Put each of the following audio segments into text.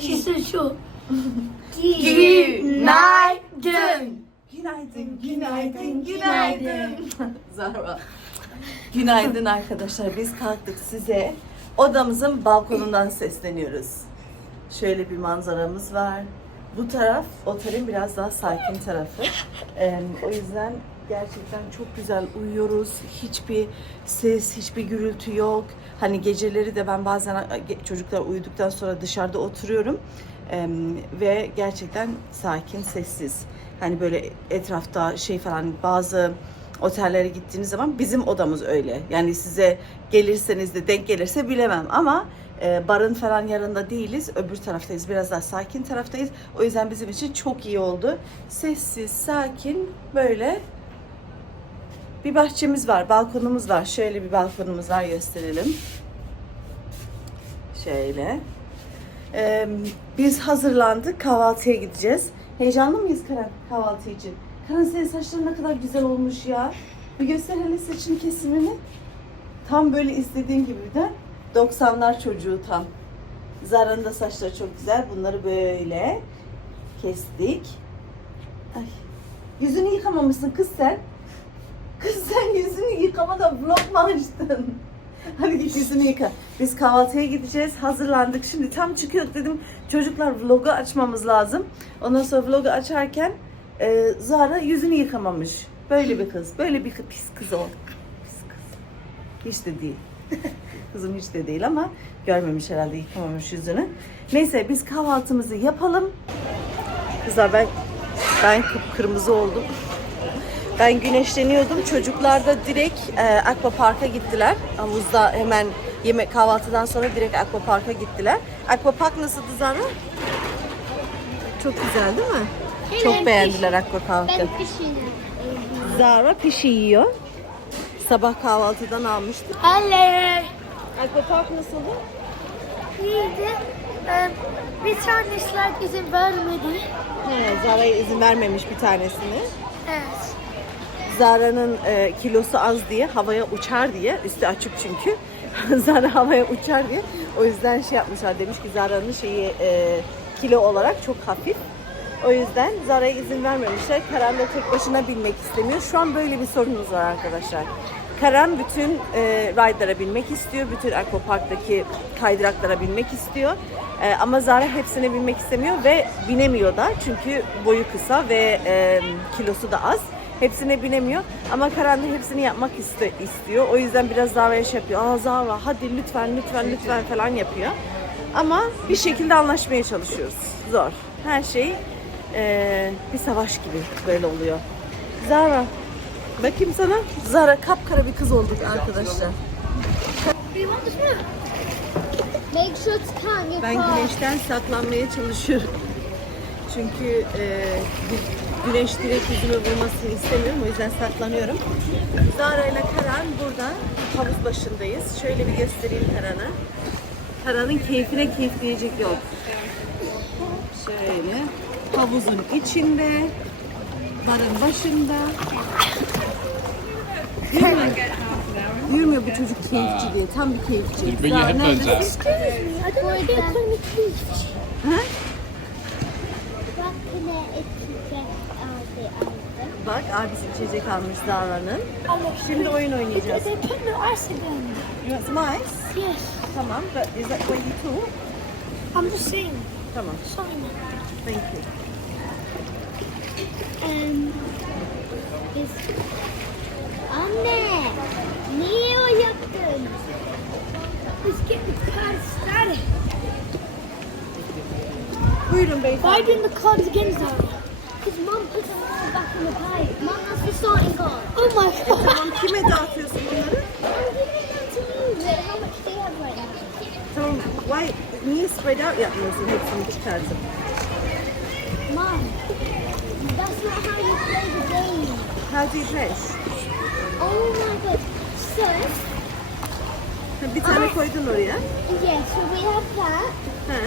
İşte şu. Günaydın. Günaydın, günaydın, günaydın. Zahra. Günaydın arkadaşlar. Biz kalktık size. Odamızın balkonundan sesleniyoruz. Şöyle bir manzaramız var. Bu taraf otelin biraz daha sakin tarafı. Ee, o yüzden gerçekten çok güzel uyuyoruz. Hiçbir ses, hiçbir gürültü yok. Hani geceleri de ben bazen çocuklar uyuduktan sonra dışarıda oturuyorum. Ee, ve gerçekten sakin, sessiz. Hani böyle etrafta şey falan bazı otellere gittiğiniz zaman bizim odamız öyle. Yani size gelirseniz de denk gelirse bilemem ama e, barın falan yanında değiliz. Öbür taraftayız. Biraz daha sakin taraftayız. O yüzden bizim için çok iyi oldu. Sessiz, sakin böyle bir bahçemiz var. Balkonumuz var. Şöyle bir balkonumuz var gösterelim. Şöyle. Ee, biz hazırlandık. Kahvaltıya gideceğiz. Heyecanlı mıyız Karan kahvaltı için? Karan senin saçların ne kadar güzel olmuş ya. Bir göster hele saçın kesimini. Tam böyle istediğin gibi de 90'lar çocuğu tam. Zara'nın da saçları çok güzel. Bunları böyle kestik. Ay. Yüzünü yıkamamışsın kız sen. Kız sen yüzünü yıkamadan vlog mu açtın? Hadi git yüzünü yıka. Biz kahvaltıya gideceğiz. Hazırlandık. Şimdi tam çıkıyorduk dedim. Çocuklar vlogu açmamız lazım. Ondan sonra vlogu açarken e, Zara yüzünü yıkamamış. Böyle bir kız. Böyle bir pis kız o. Pis kız. Hiç de değil. Kızım hiç de değil ama görmemiş herhalde yıkamamış yüzünü. Neyse biz kahvaltımızı yapalım. Kızlar ben ben kıpkırmızı oldum. Ben güneşleniyordum. Çocuklar da direkt e, Aqua Park'a gittiler. Havuzda hemen yemek kahvaltıdan sonra direkt Aqua Park'a gittiler. Aqua Park nasıldı Zara? Çok güzel değil mi? Çok beğendiler Aqua Park'ı. Ben pişini. Zara pişi yiyor. Sabah kahvaltıdan almıştık. Halle. Aqua Park nasıldı? İyiydi. Ee, bir tane slide izin vermedi. He, Zara'ya izin vermemiş bir tanesini. Evet. Zara'nın e, kilosu az diye havaya uçar diye üstü açık çünkü Zara havaya uçar diye o yüzden şey yapmışlar demiş ki Zara'nın şeyi e, kilo olarak çok hafif. O yüzden Zara'ya izin vermemişler. Karan da tek başına binmek istemiyor. Şu an böyle bir sorunumuz var arkadaşlar. Karan bütün e, ride'lara binmek istiyor. Bütün aquaparktaki kaydıraklara binmek istiyor. E, ama Zara hepsine binmek istemiyor ve binemiyor da. Çünkü boyu kısa ve e, kilosu da az. Hepsine binemiyor. Ama Karan da hepsini yapmak iste, istiyor. O yüzden biraz Zara'ya şey yapıyor. Aa Zara hadi lütfen lütfen lütfen falan yapıyor. Ama bir şekilde anlaşmaya çalışıyoruz. Zor. Her şey e, bir savaş gibi böyle oluyor. Zara Bakayım sana. Zara kapkara bir kız olduk arkadaşlar. Ben güneşten saklanmaya çalışıyorum. Çünkü e, güneş direkt yüzüme vurmasını istemiyorum. O yüzden saklanıyorum. Zara ile Karan burada havuz başındayız. Şöyle bir göstereyim Karan'a. Karan'ın keyfine keyifleyecek yok. Şöyle havuzun içinde, barın başında. Değil mi? Diyorum ya bu çocuk keyifçi diye. Tam bir keyifçi. Bring your headphones neredesin? out. I don't want to get on the beach. Ha? Bak ne içecek aldı aldı. Bak abisi içecek almış Zara'nın. Şimdi oyun oynayacağız. They put no ice in. You want some ice? Yes. Tamam. But is that way you talk? I'm just saying. Tamam. Sorry. Thank you. Um, is... Anne, niye o yaptın? Let's get the cards started. Buyurun beyefendi. Why didn't the cards again, Zara? Because Mum put them all back in the pile. Mum has the starting card. Oh my god. Tamam kime dağıtıyorsun bunları? How much do you have right now? Tamam. Why? Niye spread out yapmıyorsun hepsini çıkartıp? Mum, that's not how you play the game. How do you dress? Oh my god. So, Ha, Bir tane koydun oraya. yeah, so we have that. Ha.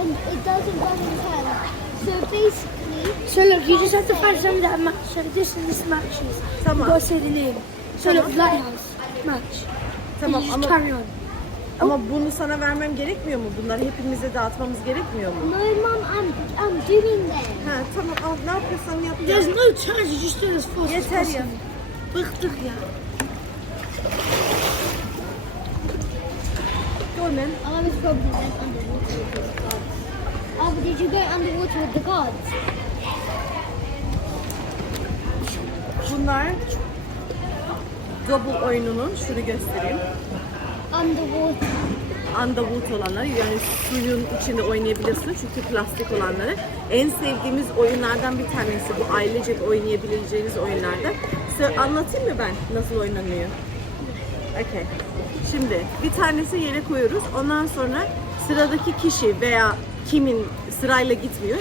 and it doesn't run in time. So basically, so look, you just have to find something that match. So this and this matches. Tamam. You gotta say the name. So look, lighthouse match. Tamam you just ama carry on. Ama bunu sana vermem gerekmiyor mu? Bunları hepimize dağıtmamız gerekmiyor mu? No, Mum, I'm, I'm doing them. Ha tamam al ne yapıyorsan yap. ya. There's no chance you just do fast as Yeter ya. Bıktık ya. Then. I was probably went underwater with the guards. Oh, but did you go underwater with the guards? Bunlar double oyununun şunu göstereyim. Underwater. Underwater olanları yani suyun içinde oynayabilirsin çünkü plastik olanları. En sevdiğimiz oyunlardan bir tanesi bu ailecek oynayabileceğiniz oyunlardan. Size anlatayım mı ben nasıl oynanıyor? Okay. Şimdi bir tanesi yere koyuyoruz. Ondan sonra sıradaki kişi veya kimin sırayla gitmiyor.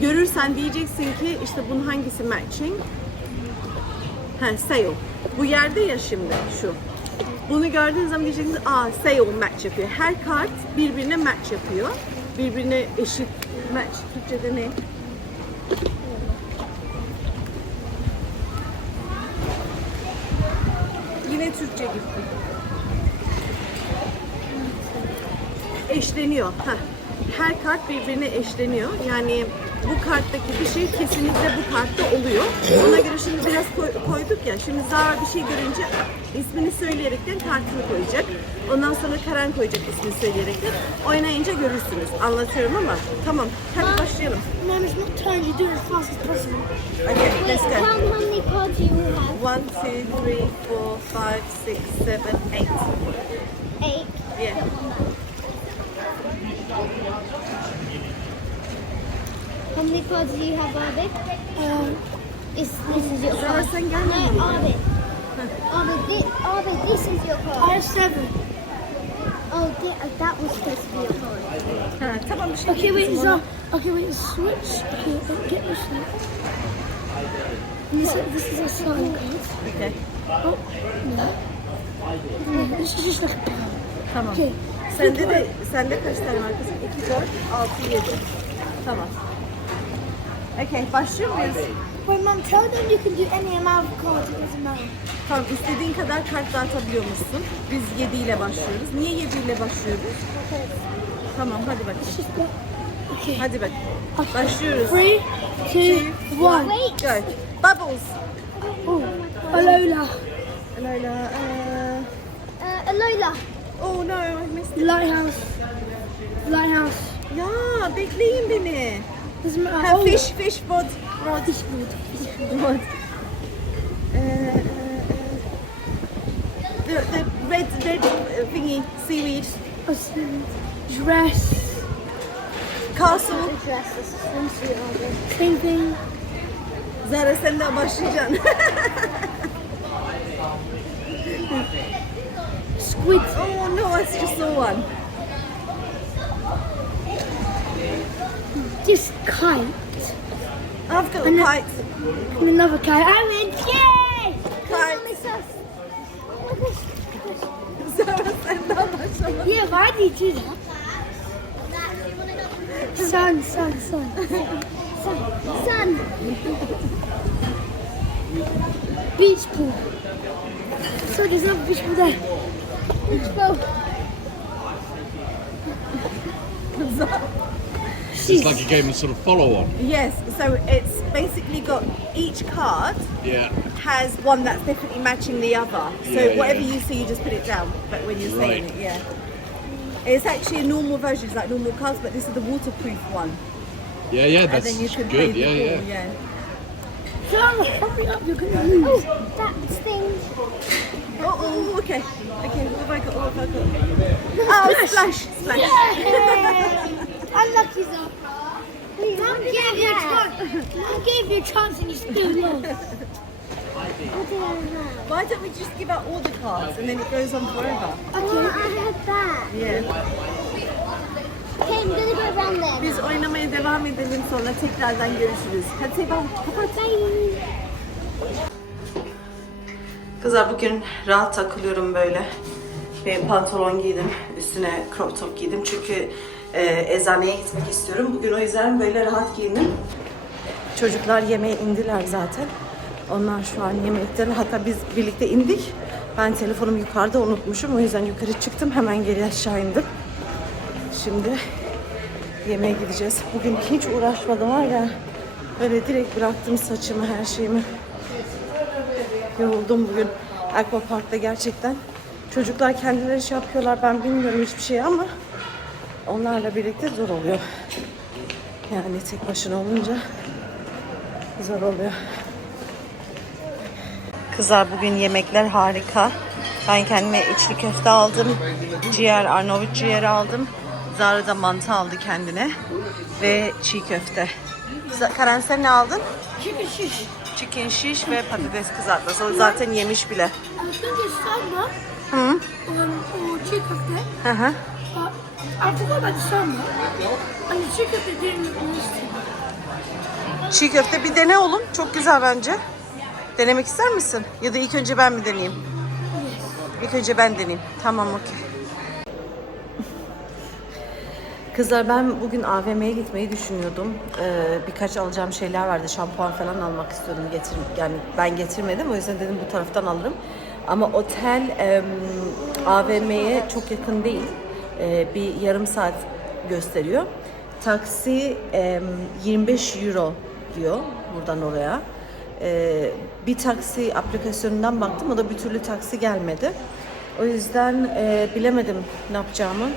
Görürsen diyeceksin ki işte bunun hangisi matching? Ha, sale. Bu yerde ya şimdi şu. Bunu gördüğün zaman diyeceksiniz aa sale match yapıyor. Her kart birbirine match yapıyor. Birbirine eşit match. Türkçe'de ne? Yine Türkçe gibi. Eşleniyor. Heh. Her kart birbirine eşleniyor. Yani bu karttaki bir şey kesinlikle bu kartta oluyor. Ona göre şimdi biraz koy- koyduk ya. Şimdi Zara bir şey görünce ismini söyleyerekten kartını koyacak. Ondan sonra Karen koyacak ismini söyleyerekten. Oynayınca görürsünüz. Anlatıyorum ama tamam. Hadi başlayalım. Mum, it's not do it as fast as possible. Okay, let's go. how many cards you have. One, two, three, four, five, six, seven, eight. Eight. Yeah. How many cards do you have, Arvid? Um, this, this is your card. sen gelmedin mi? No, Arvid. Arvid, this, Arvid, this is your card. I have seven. Oh, thi- that was supposed to be your card. Ha, tamam bir şey Okay, wait, onu- okay, wait, switch. Okay, wait, get this one. This, this is a sign card. Okay. Oh, no. No, This is just like a pound. Tamam. Okay. Sende de sende kaç tane var kızım? 2, 4, 6, 7. Tamam. Okay, başlıyor muyuz? Well, Mum, tell them you can do any amount of cards. It doesn't matter. Tamam, istediğin kadar kart dağıtabiliyor musun? Biz 7 ile başlıyoruz. Niye 7 ile başlıyoruz? Tamam, hadi bakalım. Okay. Hadi bak. Başlıyoruz. Three, two, one. Go. Bubbles. Oh, Alola. Layla. Uh, Uh, Alola. oh no, I missed it. Lighthouse. Lighthouse. Ya, bekleyin beni. Doesn't matter. Ha, Oh, fish, fish, rod. Rod. Fish food. Rod. Uh, uh, uh, the, the red, red uh, thingy, seaweed. A swim- Dress. Castle. dress. This is swimsuit. Arvid. Same thing. Zara sen de başlayacaksın. Squid. oh no, I just saw one. This kite. I've got a And a- kite. And another kite. I win. Yay! Kite. Look Zara sen. Yeah, why did you do that? Sun, sun, sun. sun, sun. Beach pool. So there's no beach pool there. Beach pool. It's like a game of sort of follow on. Yes, so it's basically got each card Yeah. has one that's definitely matching the other. So Yeah, whatever yeah. you see, you just put it down. But when you're saying it, yeah. It's actually a normal version, it's like normal cards, but this is the waterproof one. Yeah, yeah, and that's then you can good. the Yeah, ball, yeah. Sarah, hurry up, you're gonna lose. Oh, that thing. Oh, oh, okay. Okay, what have I got? What have I got? Oh, splash, splash. Yeah. Unlucky though. Mum gave you a chance. Mum gave you a chance and you still have? Why don't we just give out all the cards and then it goes on forever? Okay. I have that. Yeah. Okay, I'm gonna go around there. Biz oynamaya devam edelim sonra tekrardan görüşürüz. Hadi Seyba kapat. Bye. Kızlar bugün rahat takılıyorum böyle. Bir pantolon giydim. Üstüne crop top giydim. Çünkü e, eczaneye gitmek istiyorum. Bugün o yüzden böyle rahat giyindim. Çocuklar yemeğe indiler zaten. Onlar şu an yemekten hatta biz birlikte indik. Ben telefonumu yukarıda unutmuşum. O yüzden yukarı çıktım. Hemen geri aşağı indim. Şimdi yemeğe gideceğiz. Bugün hiç uğraşmadım var ya. Böyle direkt bıraktım saçımı, her şeyimi. Yoruldum bugün. Aqua Park'ta gerçekten. Çocuklar kendileri şey yapıyorlar. Ben bilmiyorum hiçbir şey ama onlarla birlikte zor oluyor. Yani tek başına olunca zor oluyor. Kızlar bugün yemekler harika. Ben kendime içli köfte aldım. Ciğer, Arnavut ciğeri aldım. Zara da mantı aldı kendine. Ve çiğ köfte. Karen sen ne aldın? Chicken shish. Chicken shish ve patates kızartması. O zaten yemiş bile. İt's samba. Hı or chicken fish. hı. hı. But I forgot about the samba. And the chicken fish didn't look nice. Çiğ köfte bir dene oğlum. Çok güzel bence. Denemek ister misin? Ya da ilk önce ben mi deneyeyim? İlk önce ben deneyeyim. Tamam okey. Kızlar ben bugün AVM'ye gitmeyi düşünüyordum. Ee, birkaç alacağım şeyler vardı. Şampuan falan almak istiyordum. Getir, yani ben getirmedim. O yüzden dedim bu taraftan alırım. Ama otel em, AVM'ye çok yakın değil. Ee, bir yarım saat gösteriyor. Taksi em, 25 euro diyor buradan oraya. Ee, bir taksi aplikasyonundan baktım. O da bir türlü taksi gelmedi. O yüzden e, bilemedim ne yapacağımı.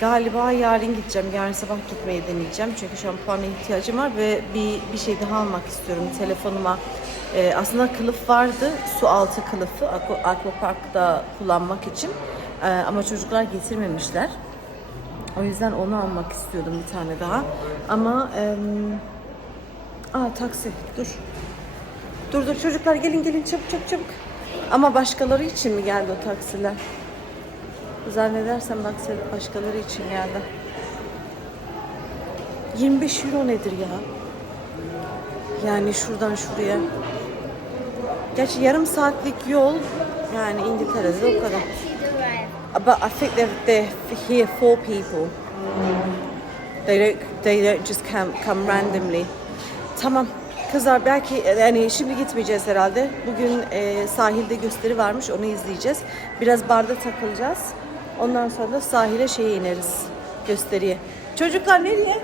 Galiba yarın gideceğim. Yarın sabah gitmeyi deneyeceğim. Çünkü şampuana ihtiyacım var ve bir bir şey daha almak istiyorum telefonuma. Ee, aslında kılıf vardı. Su altı kılıfı Aqu- Aquapark'ta kullanmak için. Ee, ama çocuklar getirmemişler. O yüzden onu almak istiyordum bir tane daha. Ama em, aa taksi dur. Dur dur çocuklar gelin gelin çabuk çabuk çabuk. Ama başkaları için mi geldi o taksiler? Zannedersem bak sen başkaları için geldi. 25 euro nedir ya? Yani şuradan şuraya. Gerçi yarım saatlik yol yani İngiltere'de de o kadar. But I think they're, they're here for people. They don't they don't just come come randomly. Tamam. Kızlar belki yani şimdi gitmeyeceğiz herhalde. Bugün e, sahilde gösteri varmış onu izleyeceğiz. Biraz barda takılacağız. Ondan sonra da sahile şeye ineriz. Gösteriye. Çocuklar nereye?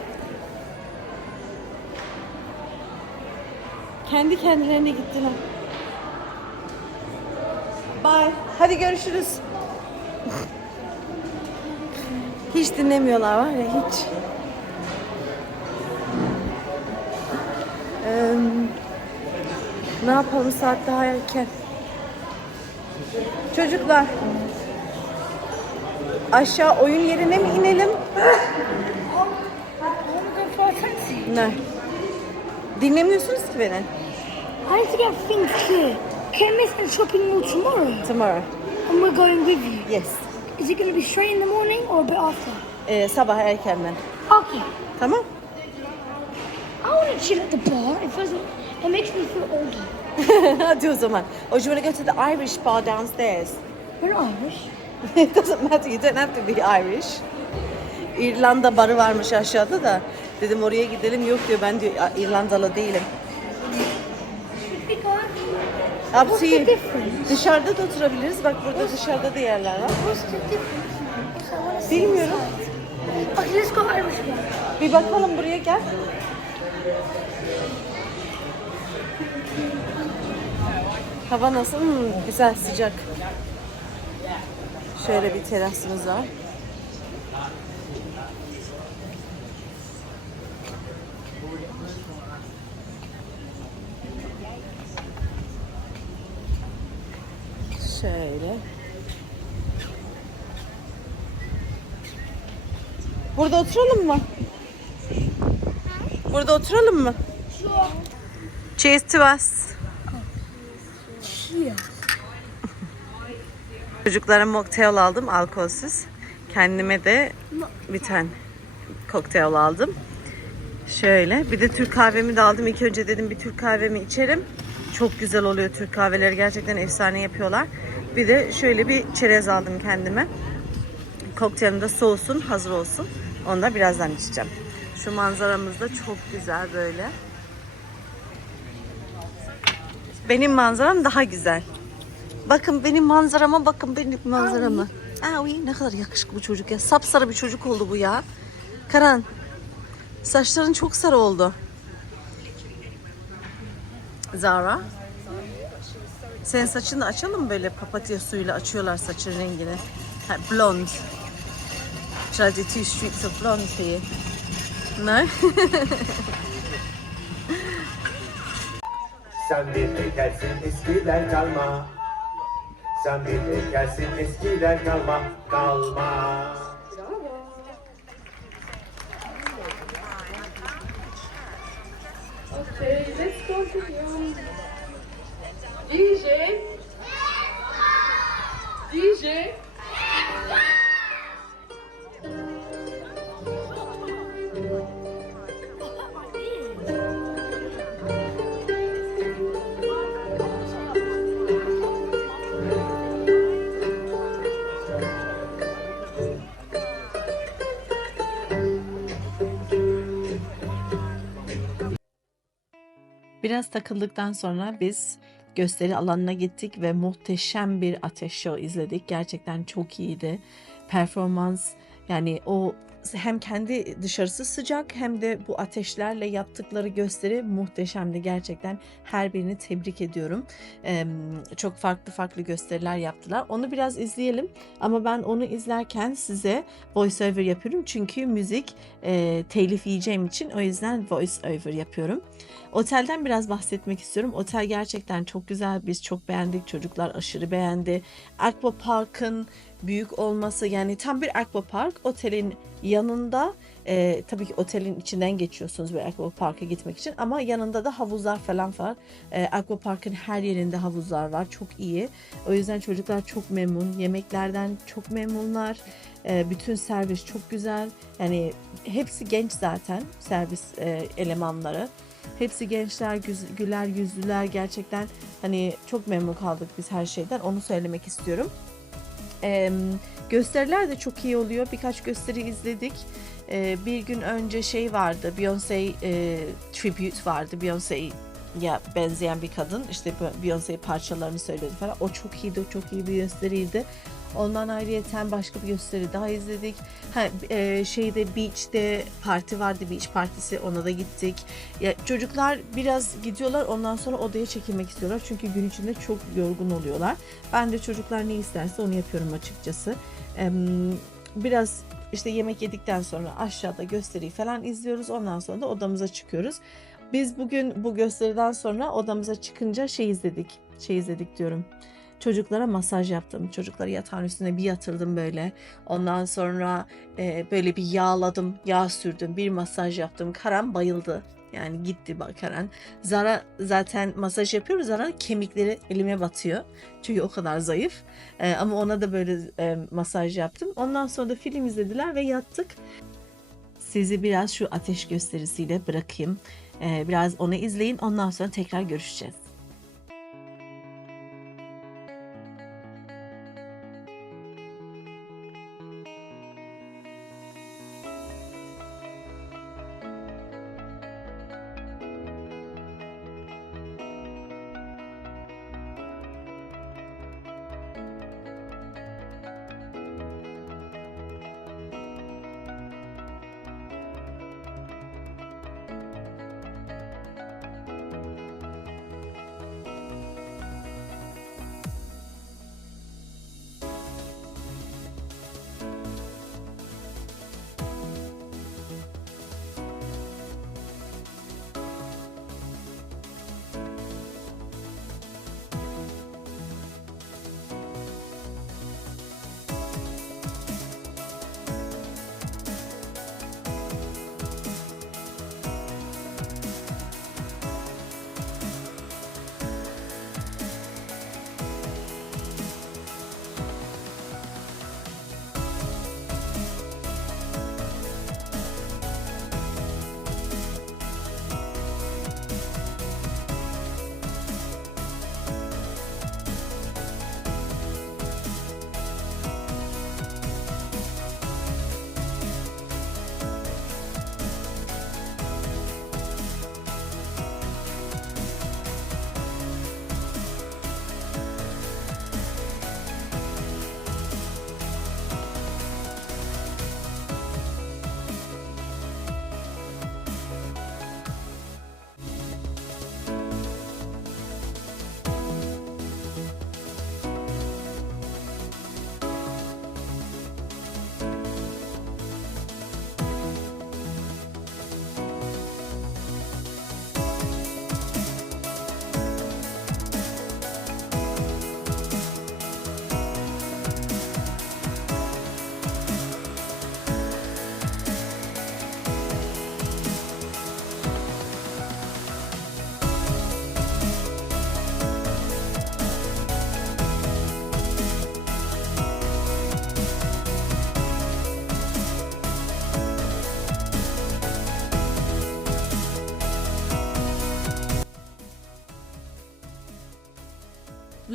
Kendi kendilerine gittiler. Bye. Hadi görüşürüz. Hiç dinlemiyorlar var ya hiç. Eee, ne yapalım saat daha erken. Çocuklar. Aşağı oyun yerine mi inelim? Ne? Dinlemiyorsunuz ki beni. I need to get things clear. Can I miss the shopping mall tomorrow? Tomorrow. And we're going with you. Yes. Is it going to be straight in the morning or a bit after? Ee, sabah erkenden. Okay. Tamam? I want to chill at the bar. It doesn't. It makes me feel older. Hadi o zaman. Or do you want to go to the Irish bar downstairs? We're Irish. It doesn't matter. You don't have to be Irish. İrlanda barı varmış aşağıda da. Dedim oraya gidelim. Yok diyor ben diyor İrlandalı değilim. Difference? Dışarıda da oturabiliriz. Bak burada dışarıda da yerler var. Bilmiyorum. go Irish bar. Bir bakalım buraya gel. Hava nasıl? Hmm, güzel sıcak. Şöyle bir terasımız var. Şöyle. Burada oturalım mı? Burada oturalım mı? Cheers to us. Çocuklara mocktail aldım alkolsüz. Kendime de bir tane kokteyl aldım. Şöyle bir de Türk kahvemi de aldım. İlk önce dedim bir Türk kahvemi içerim. Çok güzel oluyor Türk kahveleri. Gerçekten efsane yapıyorlar. Bir de şöyle bir çerez aldım kendime. Kokteylim de soğusun, hazır olsun. Onu da birazdan içeceğim. Şu manzaramız da çok güzel böyle. Benim manzaram daha güzel. Bakın benim manzarama bakın benim manzarama. Aa, uy, ne kadar yakışıklı bu çocuk ya. Sapsarı bir çocuk oldu bu ya. Karan saçların çok sarı oldu. Zara. Senin saçını açalım böyle papatya suyuyla açıyorlar saçın rengini. Ha, blond. Do two streaks of blonde for you? No? Sen bir heykelsin eskiler kalma Sen bir heykelsin eskiler kalma Kalma Okay, let's go to you. DJ. DJ. Biraz takıldıktan sonra biz gösteri alanına gittik ve muhteşem bir ateş show izledik. Gerçekten çok iyiydi. Performans yani o hem kendi dışarısı sıcak hem de bu ateşlerle yaptıkları gösteri muhteşemdi gerçekten. Her birini tebrik ediyorum. Ee, çok farklı farklı gösteriler yaptılar. Onu biraz izleyelim ama ben onu izlerken size voice over yapıyorum. Çünkü müzik e, telif yiyeceğim için o yüzden voice over yapıyorum. Otelden biraz bahsetmek istiyorum. Otel gerçekten çok güzel. Biz çok beğendik. Çocuklar aşırı beğendi. Aqua Park'ın büyük olması yani tam bir aqua park otelin yanında e, tabii ki otelin içinden geçiyorsunuz bir aqua parka gitmek için ama yanında da havuzlar falan var. E, aqua parkın her yerinde havuzlar var. Çok iyi. O yüzden çocuklar çok memnun. Yemeklerden çok memnunlar. E, bütün servis çok güzel. Yani hepsi genç zaten servis e, elemanları. Hepsi gençler, güler yüzlüler gerçekten hani çok memnun kaldık biz her şeyden. Onu söylemek istiyorum. Ee, gösteriler de çok iyi oluyor. Birkaç gösteri izledik. Ee, bir gün önce şey vardı. Beyoncé e, tribute vardı. Beyoncé'ye benzeyen bir kadın. İşte Beyoncé parçalarını söylüyordu falan. O çok iyiydi. O çok iyi bir gösteriydi. Ondan ayrıyeten başka bir gösteri daha izledik. Ha, e, şeyde beach'te parti vardı. Beach partisi ona da gittik. Ya, çocuklar biraz gidiyorlar ondan sonra odaya çekilmek istiyorlar. Çünkü gün içinde çok yorgun oluyorlar. Ben de çocuklar ne isterse onu yapıyorum açıkçası. Em, biraz işte yemek yedikten sonra aşağıda gösteriyi falan izliyoruz. Ondan sonra da odamıza çıkıyoruz. Biz bugün bu gösteriden sonra odamıza çıkınca şey izledik. Şey izledik diyorum. Çocuklara masaj yaptım. Çocukları yatağın üstüne bir yatırdım böyle. Ondan sonra e, böyle bir yağladım, yağ sürdüm, bir masaj yaptım. Karan bayıldı. Yani gitti bak Karan. Zara zaten masaj yapıyoruz. Zara kemikleri elime batıyor. Çünkü o kadar zayıf. E, ama ona da böyle e, masaj yaptım. Ondan sonra da film izlediler ve yattık. Sizi biraz şu ateş gösterisiyle bırakayım. E, biraz onu izleyin. Ondan sonra tekrar görüşeceğiz.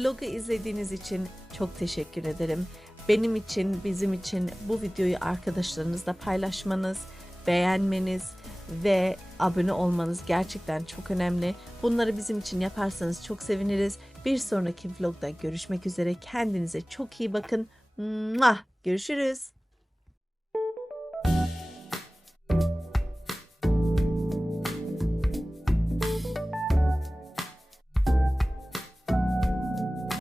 Vlogu izlediğiniz için çok teşekkür ederim. Benim için, bizim için bu videoyu arkadaşlarınızla paylaşmanız, beğenmeniz ve abone olmanız gerçekten çok önemli. Bunları bizim için yaparsanız çok seviniriz. Bir sonraki vlogda görüşmek üzere. Kendinize çok iyi bakın. Mua! Görüşürüz.